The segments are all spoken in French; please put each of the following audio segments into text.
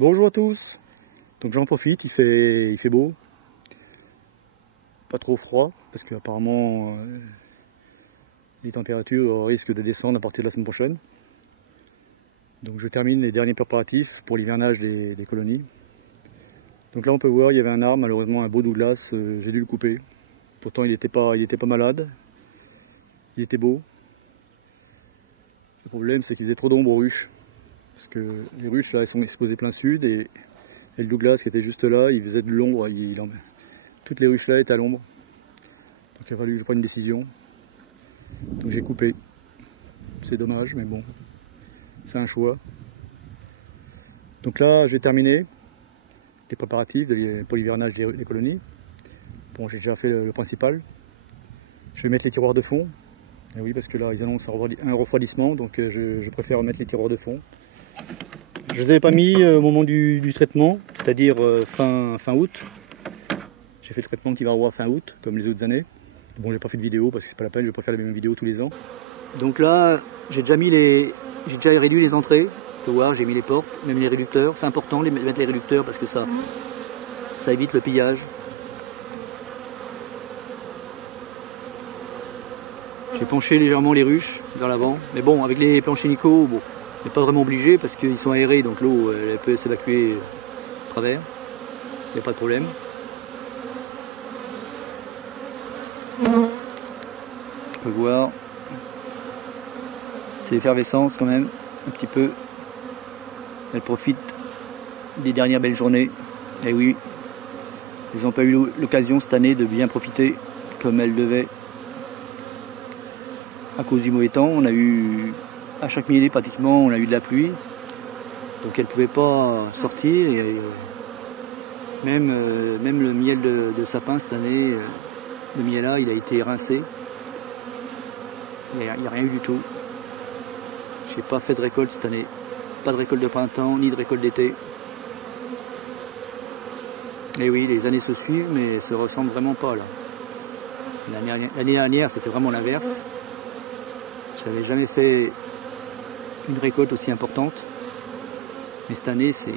Bonjour à tous. Donc j'en profite, il fait beau, pas trop froid parce qu'apparemment les températures risquent de descendre à partir de la semaine prochaine. Donc je termine les derniers préparatifs pour l'hivernage des colonies. Donc là on peut voir, il y avait un arbre, malheureusement un beau Douglas, j'ai dû le couper. Pourtant il était pas malade, il était beau. Le problème c'est qu'il faisait trop d'ombre aux ruches. Parce que les ruches là elles sont exposées plein sud et le Douglas qui était juste là, il faisait de l'ombre, toutes les ruches là étaient à l'ombre. Donc il a fallu que je prenne une décision. Donc j'ai coupé. C'est dommage mais bon, c'est un choix. Donc là j'ai terminé les préparatifs pour l'hivernage des colonies. Bon, j'ai déjà fait le principal. Je vais mettre les tiroirs de fond. Et oui, parce que là ils annoncent un refroidissement, donc je préfère mettre les tiroirs de fond. Je ne les avais pas mis au moment du traitement, c'est-à-dire fin août. J'ai fait le traitement qui va avoir fin août, comme les autres années. Bon, j'ai pas fait de vidéo parce que c'est pas la peine, je préfère les mêmes vidéos tous les ans. Donc là, j'ai déjà réduit les entrées. Tu peux voir, j'ai mis les portes, même les réducteurs. C'est important de mettre les réducteurs parce que ça évite le pillage. J'ai penché légèrement les ruches vers l'avant. Mais bon, avec les planchers Nico, bon, on n'est pas vraiment obligé parce qu'ils sont aérés, donc l'eau elle peut s'évacuer à travers. Il n'y a pas de problème. On peut voir, c'est l'effervescence quand même, un petit peu. Elle profite des dernières belles journées. Et oui, ils n'ont pas eu l'occasion cette année de bien profiter comme elles devaient. À cause du mauvais temps, on a eu, à chaque millier pratiquement, on a eu de la pluie. Donc elles ne pouvaient pas sortir. Et, même le miel de sapin cette année, le miel là, il a été rincé. Il n'y a rien eu du tout. Je n'ai pas fait de récolte cette année. Pas de récolte de printemps, ni de récolte d'été. Et oui, les années se suivent, mais se ressemblent vraiment pas là. L'année dernière, c'était vraiment l'inverse. Je n'avais jamais fait une récolte aussi importante. Mais cette année, c'est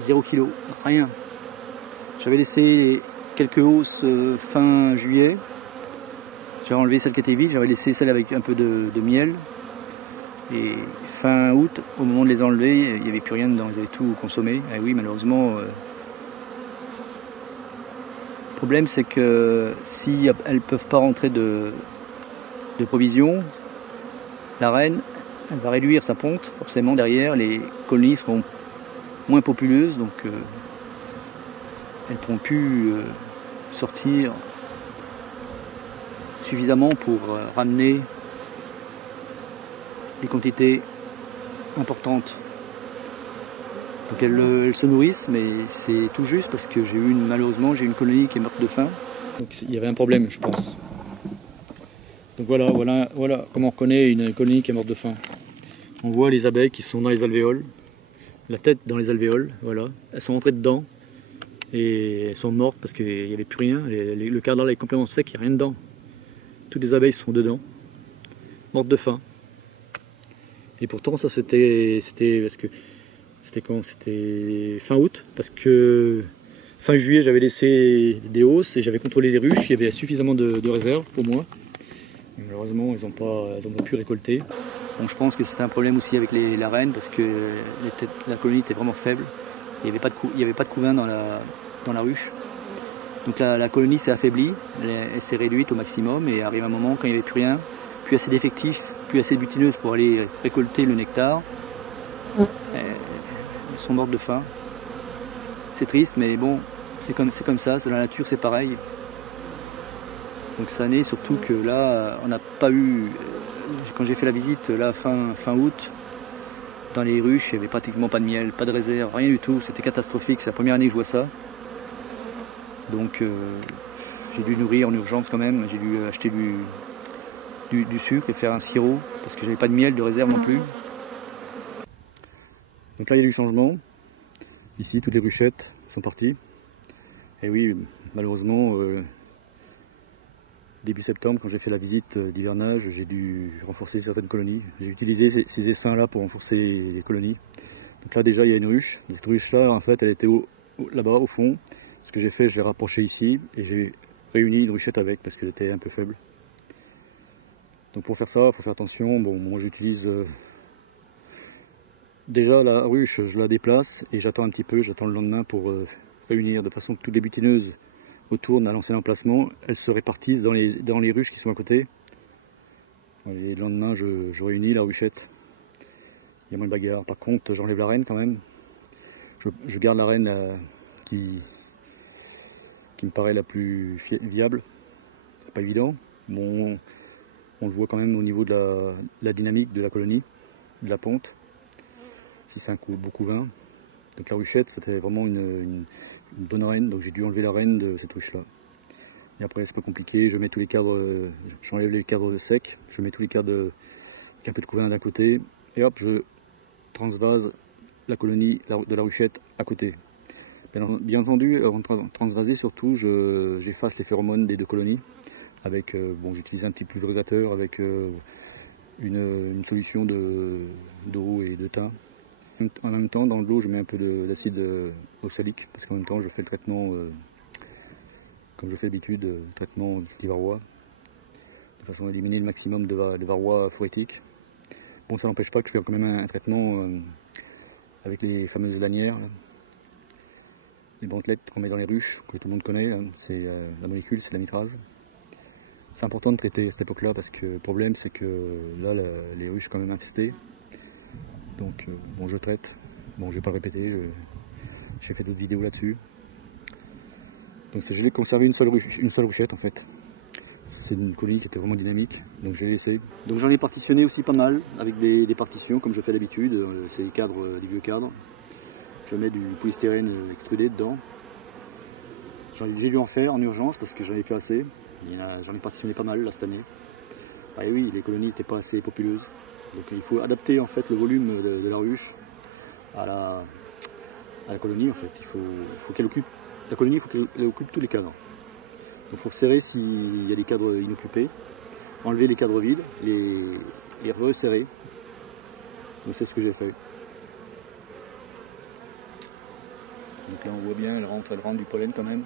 0 kg, rien. J'avais laissé quelques hausses fin juillet. J'avais enlevé celle qui était vide, j'avais laissé celle avec un peu de miel. Et fin août, au moment de les enlever, il n'y avait plus rien dedans, ils avaient tout consommé. Et oui, malheureusement, le problème c'est que si elles ne peuvent pas rentrer de provisions, la reine, elle va réduire sa ponte, forcément derrière, les colonies seront moins populeuses, donc elles ne pourront plus sortir suffisamment pour ramener des quantités importantes. Donc elles se nourrissent, mais c'est tout juste parce que malheureusement j'ai une colonie qui est morte de faim. Donc il y avait un problème, je pense. Donc voilà comment on reconnaît une colonie qui est morte de faim. On voit les abeilles qui sont dans les alvéoles, la tête dans les alvéoles, voilà. Elles sont entrées dedans et elles sont mortes parce qu'il n'y avait plus rien. Le cadre est complètement sec, il n'y a rien dedans. Toutes les abeilles sont dedans, mortes de faim. Et pourtant ça c'était parce que c'était fin août, parce que fin juillet j'avais laissé des hausses et j'avais contrôlé les ruches, il y avait suffisamment de réserves pour moi. Mais malheureusement elles n'ont pas pu récolter. Bon, je pense que c'était un problème aussi avec la reine parce que la colonie était vraiment faible. Il n'y avait pas de couvain dans la ruche. Donc la colonie s'est affaiblie, elle s'est réduite au maximum et arrive un moment quand il n'y avait plus rien, plus assez d'effectifs, plus assez de butineuses pour aller récolter le nectar. Elles sont mortes de faim. C'est triste, mais bon, c'est comme ça, c'est la nature, c'est pareil. Donc cette année, surtout que là, on n'a pas eu, quand j'ai fait la visite, là, fin août, dans les ruches, il n'y avait pratiquement pas de miel, pas de réserve, rien du tout, c'était catastrophique, c'est la première année que je vois ça. Donc j'ai dû nourrir en urgence quand même, j'ai dû acheter du sucre et faire un sirop, parce que j'avais pas de miel de réserve non plus. Donc là il y a du changement, ici toutes les ruchettes sont parties, et oui malheureusement début septembre quand j'ai fait la visite d'hivernage j'ai dû renforcer certaines colonies, j'ai utilisé ces essaims là pour renforcer les colonies. Donc là déjà il y a une ruche. Cette ruche là en fait elle était là-bas au fond. Ce que j'ai fait, je l'ai rapproché ici et j'ai réuni une ruchette avec parce qu'elle était un peu faible. Donc pour faire ça, il faut faire attention. Bon, moi j'utilise déjà la ruche, je la déplace et j'attends un petit peu, j'attends le lendemain pour réunir de façon que toutes les butineuses autour à l'ancien emplacement, elles se répartissent dans les ruches qui sont à côté. Et le lendemain, je réunis la ruchette. Il y a moins de bagarre. Par contre, j'enlève la reine quand même. Je garde la reine qui me paraît la plus viable. C'est pas évident. Bon, on le voit quand même au niveau de la dynamique de la colonie, de la ponte. Si c'est un coup beaucoup vain. Donc la ruchette, c'était vraiment une bonne reine. Donc j'ai dû enlever la reine de cette ruche-là. Et après, c'est pas compliqué. Je mets tous les cadres, j'enlève les cadres secs. Je mets tous les cadres avec un peu de couvain d'un côté. Et hop, je transvase la colonie de la ruchette à côté. Bien entendu, en transvaser surtout, j'efface les phéromones des deux colonies. Avec, bon, j'utilise un petit pulvérisateur avec une solution d'eau et de thym. En même temps, dans l'eau, je mets un peu d'acide oxalique parce qu'en même temps, je fais le traitement, comme je fais d'habitude, le traitement des varrois, de façon à éliminer le maximum de varrois phorétiques. Bon, ça n'empêche pas que je fais quand même un traitement avec les fameuses lanières, là. Les bandelettes qu'on met dans les ruches, que tout le monde connaît, c'est la molécule, c'est la nitrase. C'est important de traiter à cette époque-là parce que le problème, c'est que là, les ruches sont quand même infestées. Donc, bon, je traite. Bon, je vais pas le répéter, j'ai fait d'autres vidéos là-dessus. Donc, j'ai conservé une seule ruchette en fait. C'est une colonie qui était vraiment dynamique, donc j'ai laissé. Donc, j'en ai partitionné aussi pas mal avec des partitions, comme je fais d'habitude. C'est les cadres, les vieux cadres. Je mets du polystyrène extrudé dedans. J'ai dû en faire en urgence parce que j'en avais plus assez. J'en ai partitionné pas mal là cette année. Ah, et oui, les colonies n'étaient pas assez populeuses. Donc il faut adapter en fait le volume de la ruche à la colonie en fait. Il faut qu'elle occupe la colonie, il faut qu'elle occupe tous les cadres. Donc il faut serrer s'il y a des cadres inoccupés, enlever les cadres vides, les resserrer. Donc c'est ce que j'ai fait. Donc là on voit bien, elle rentre du pollen quand même.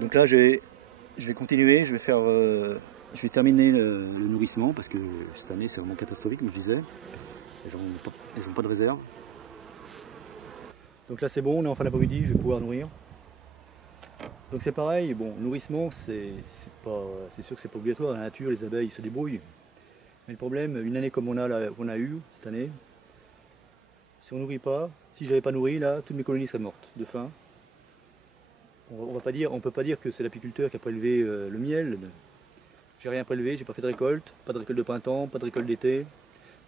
Donc là je vais continuer, je vais terminer le nourrissement parce que cette année c'est vraiment catastrophique comme je disais. Elles n'ont pas de réserve. Donc là c'est bon, on est en fin d'après-midi, je vais pouvoir nourrir. Donc c'est pareil, bon, nourrissement c'est sûr que c'est pas obligatoire, dans la nature les abeilles se débrouillent. Mais le problème, une année comme on a eu cette année, si on nourrit pas, si j'avais pas nourri, là, toutes mes colonies seraient mortes de faim. On ne peut pas dire que c'est l'apiculteur qui a prélevé le miel. J'ai rien prélevé, j'ai pas fait de récolte, pas de récolte de printemps, pas de récolte d'été.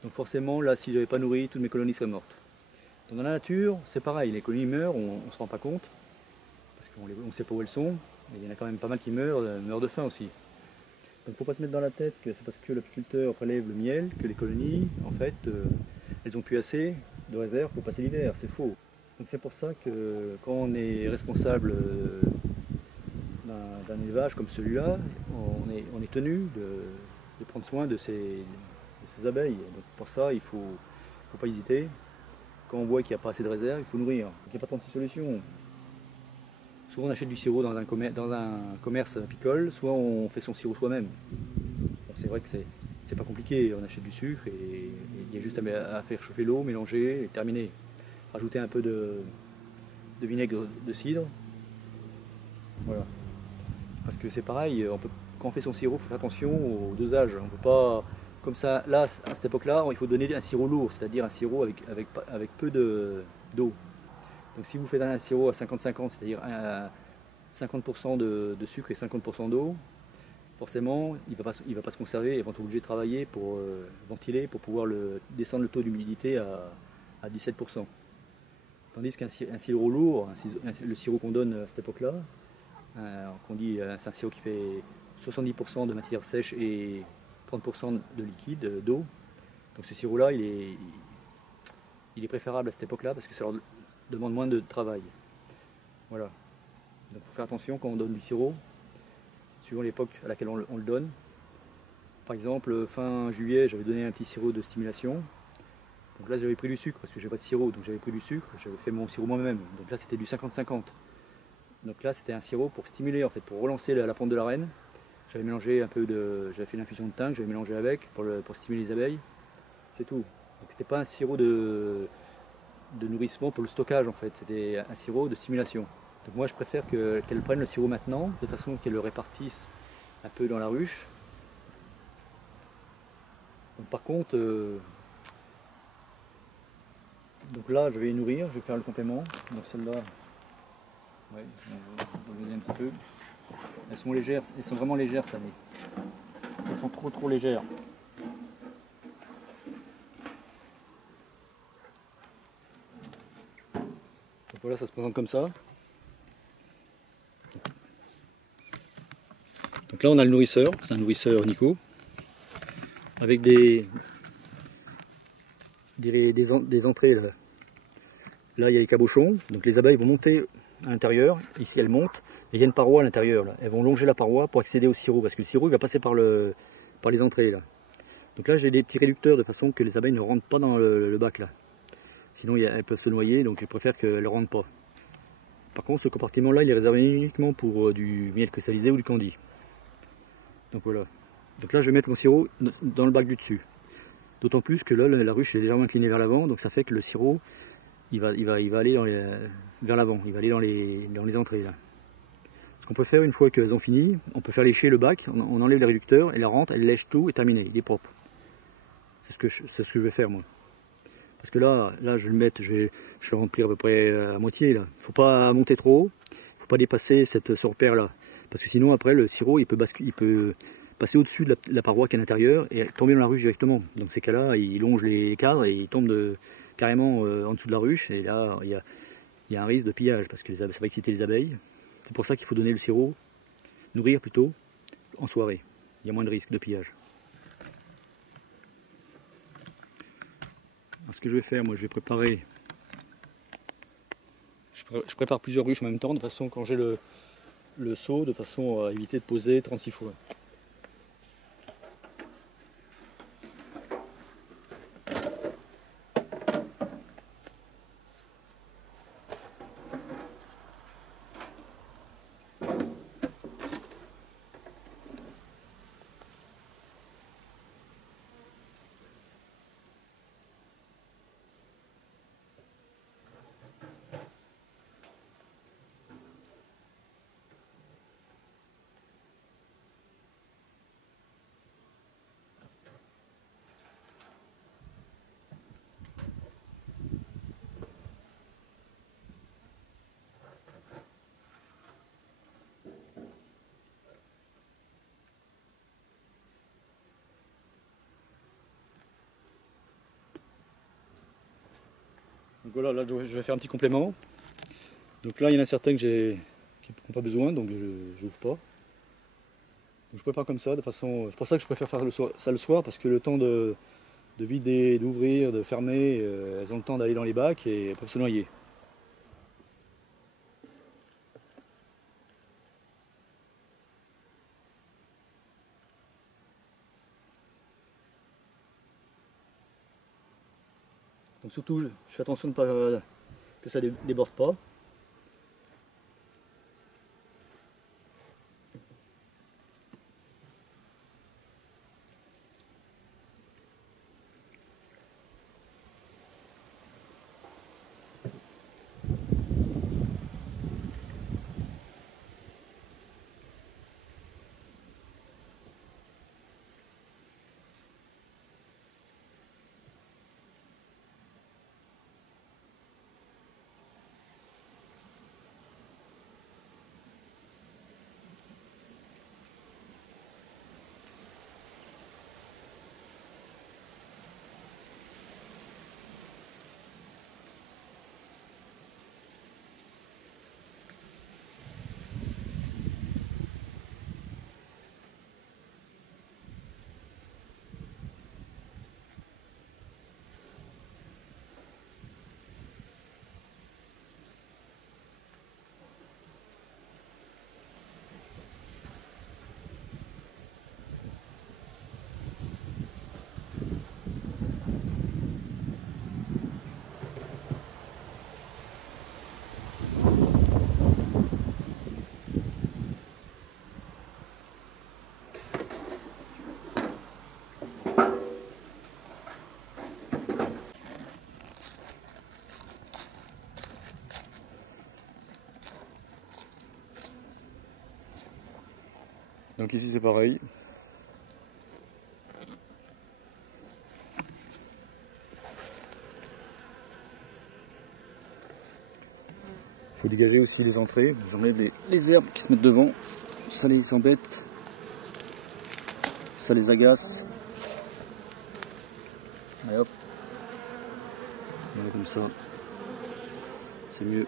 Donc forcément, là, si j'avais pas nourri, toutes mes colonies seraient mortes. Donc dans la nature, c'est pareil, les colonies meurent, on ne se rend pas compte, parce qu'on ne sait pas où elles sont. Et il y en a quand même pas mal qui meurent de faim aussi. Donc il ne faut pas se mettre dans la tête que c'est parce que l'apiculteur prélève le miel que les colonies, en fait, elles ont plus assez de réserve pour passer l'hiver, c'est faux. Donc c'est pour ça que quand on est responsable d'un élevage comme celui-là, on est tenu de prendre soin de ces abeilles. Donc pour ça, il ne faut pas hésiter. Quand on voit qu'il n'y a pas assez de réserve, il faut nourrir. Donc il n'y a pas 36 solutions. Soit on achète du sirop dans un commerce apicole, soit on fait son sirop soi-même. Bon, c'est vrai que c'est pas compliqué, on achète du sucre et il y a juste à faire chauffer l'eau, mélanger et terminer. Rajouter un peu de vinaigre de cidre. Voilà. Parce que c'est pareil, quand on fait son sirop, il faut faire attention au dosage. On peut pas, comme ça, là, à cette époque-là, il faut donner un sirop lourd, c'est-à-dire un sirop avec peu d'eau. Donc si vous faites un sirop à 50-50, c'est-à-dire 50% de sucre et 50% d'eau, forcément, il ne va pas se conserver et vont être obligés de travailler pour ventiler, pour pouvoir descendre le taux d'humidité à 17%. Tandis qu'un sirop lourd, le sirop qu'on donne à cette époque-là, qu'on dit c'est un sirop qui fait 70% de matière sèche et 30% de liquide, d'eau. Donc ce sirop-là, il est préférable à cette époque-là parce que ça leur demande moins de travail. Voilà. Donc il faut faire attention quand on donne du sirop, suivant l'époque à laquelle on le donne. par exemple, fin juillet, j'avais donné un petit sirop de stimulation. Donc là, j'avais pris du sucre parce que j'avais pas de sirop, donc j'avais pris du sucre. J'avais fait mon sirop moi-même. Donc là, c'était du 50-50. Donc là, c'était un sirop pour stimuler, en fait, pour relancer la ponte de la reine. J'avais mélangé un peu de, j'avais fait une infusion de thym que j'avais mélangé avec pour stimuler les abeilles. C'est tout. Donc c'était pas un sirop de nourrissement pour le stockage, en fait. C'était un sirop de stimulation. Donc moi, je préfère qu'elle prenne le sirop maintenant, de façon qu'elle le répartisse un peu dans la ruche. Donc, par contre, donc là, je vais y nourrir, je vais faire le complément. Donc celle-là, ouais, on va regarder un petit peu. Elles sont légères, elles sont vraiment légères cette année. Elles sont trop légères. Donc voilà, ça se présente comme ça. Donc là, on a le nourrisseur, c'est un nourrisseur Nico, avec des entrées. Là, il y a les cabochons, donc les abeilles vont monter à l'intérieur. Ici, elles montent, et il y a une paroi à l'intérieur. Elles vont longer la paroi pour accéder au sirop, parce que le sirop il va passer par les entrées. Là. Donc là, j'ai des petits réducteurs de façon que les abeilles ne rentrent pas dans le bac. Là. Sinon, elles peuvent se noyer, donc je préfère qu'elles ne rentrent pas. Par contre, ce compartiment-là, il est réservé uniquement pour du miel cristallisé ou du candy. Donc voilà. Donc là, je vais mettre mon sirop dans le bac du dessus. D'autant plus que là, la ruche est légèrement inclinée vers l'avant, donc ça fait que le sirop, il va aller vers l'avant, il va aller dans les entrées. Là. Ce qu'on peut faire une fois qu'elles ont fini, on peut faire lécher le bac, on enlève les réducteurs, elle rentre, elle lèche tout et terminé, il est propre. C'est ce que je vais faire moi. Parce que là je vais le mettre, je vais remplir à peu près à moitié. Il ne faut pas monter trop haut, il ne faut pas dépasser ce repère là. Parce que sinon après le sirop il peut passer au-dessus de la paroi qui est à l'intérieur et tomber dans la ruche directement. Donc ces cas-là, il longe les cadres et il tombe carrément en dessous de la ruche. Et là, il y a un risque de pillage parce que ça va exciter les abeilles. C'est pour ça qu'il faut donner le sirop, nourrir plutôt, en soirée. Il y a moins de risque de pillage. Alors, ce que je vais faire, moi, je vais préparer. Je prépare plusieurs ruches en même temps, de façon quand j'ai le seau, de façon à éviter de poser 36 fois. Donc voilà, là je vais faire un petit complément. Donc là il y en a certains qui n'ont pas besoin, donc je n'ouvre pas. Donc je prépare comme ça, de façon. C'est pour ça que je préfère faire ça le soir, parce que le temps de vider, d'ouvrir, de fermer, elles ont le temps d'aller dans les bacs et elles peuvent se noyer. Donc surtout, je fais attention de pas, que ça déborde pas. Donc ici c'est pareil. Il faut dégager aussi les entrées. J'enlève les herbes qui se mettent devant. Ça les embête. Ça les agace. Allez hop. Voilà, comme ça. C'est mieux.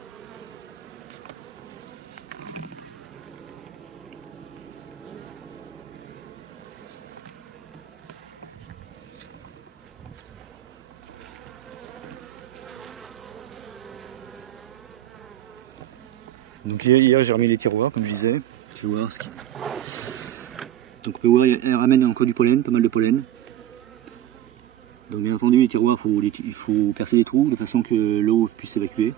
Donc hier j'ai remis les tiroirs comme je disais. Je vais voir ce qui... Donc on peut voir, elle ramène encore du pollen, pas mal de pollen. Donc bien entendu les tiroirs, il faut percer les trous de façon que l'eau puisse s'évacuer.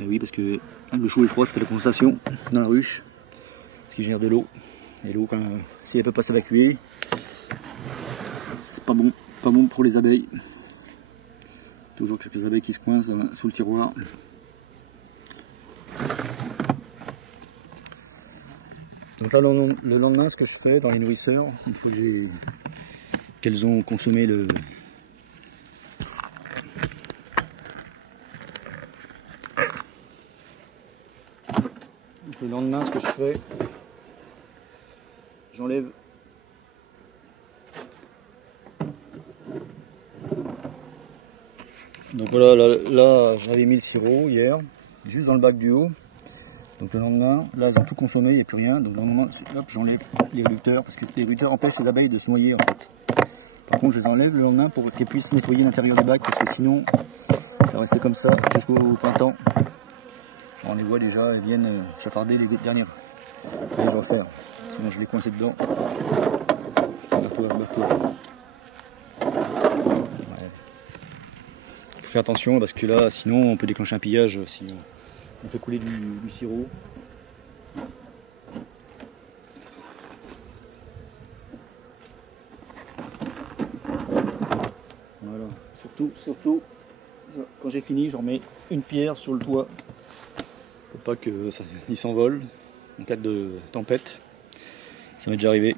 Et oui, parce que le chaud et le froid, ça fait la condensation dans la ruche, ce qui génère de l'eau. Et l'eau, si elle ne peut pas s'évacuer, c'est pas bon pour les abeilles. Toujours quelques abeilles qui se coincent sous le tiroir. Donc là, le lendemain, ce que je fais dans les nourrisseurs, une fois qu'elles ont consommé le... Donc le lendemain, ce que je fais, j'enlève donc voilà, là j'avais mis le sirop hier, juste dans le bac du haut. Donc le lendemain, là elles ont tout consommé, il n'y a plus rien. Donc le lendemain, j'enlève les réducteurs, parce que les réducteurs empêchent les abeilles de se noyer en fait. Par contre, je les enlève le lendemain pour qu'elles puissent nettoyer l'intérieur du bac, parce que sinon, ça restait comme ça jusqu'au printemps. On les voit déjà, elles viennent chafarder les dernières. Allez, je vais refaire, sinon je les coince dedans. Barre-toi. Ouais. Faut faire attention, parce que là, sinon, on peut déclencher un pillage si on fait couler du sirop. Voilà, surtout, quand j'ai fini, j'en mets une pierre sur le toit pour pas qu'il s'envole en cas de tempête. Ça m'est déjà arrivé.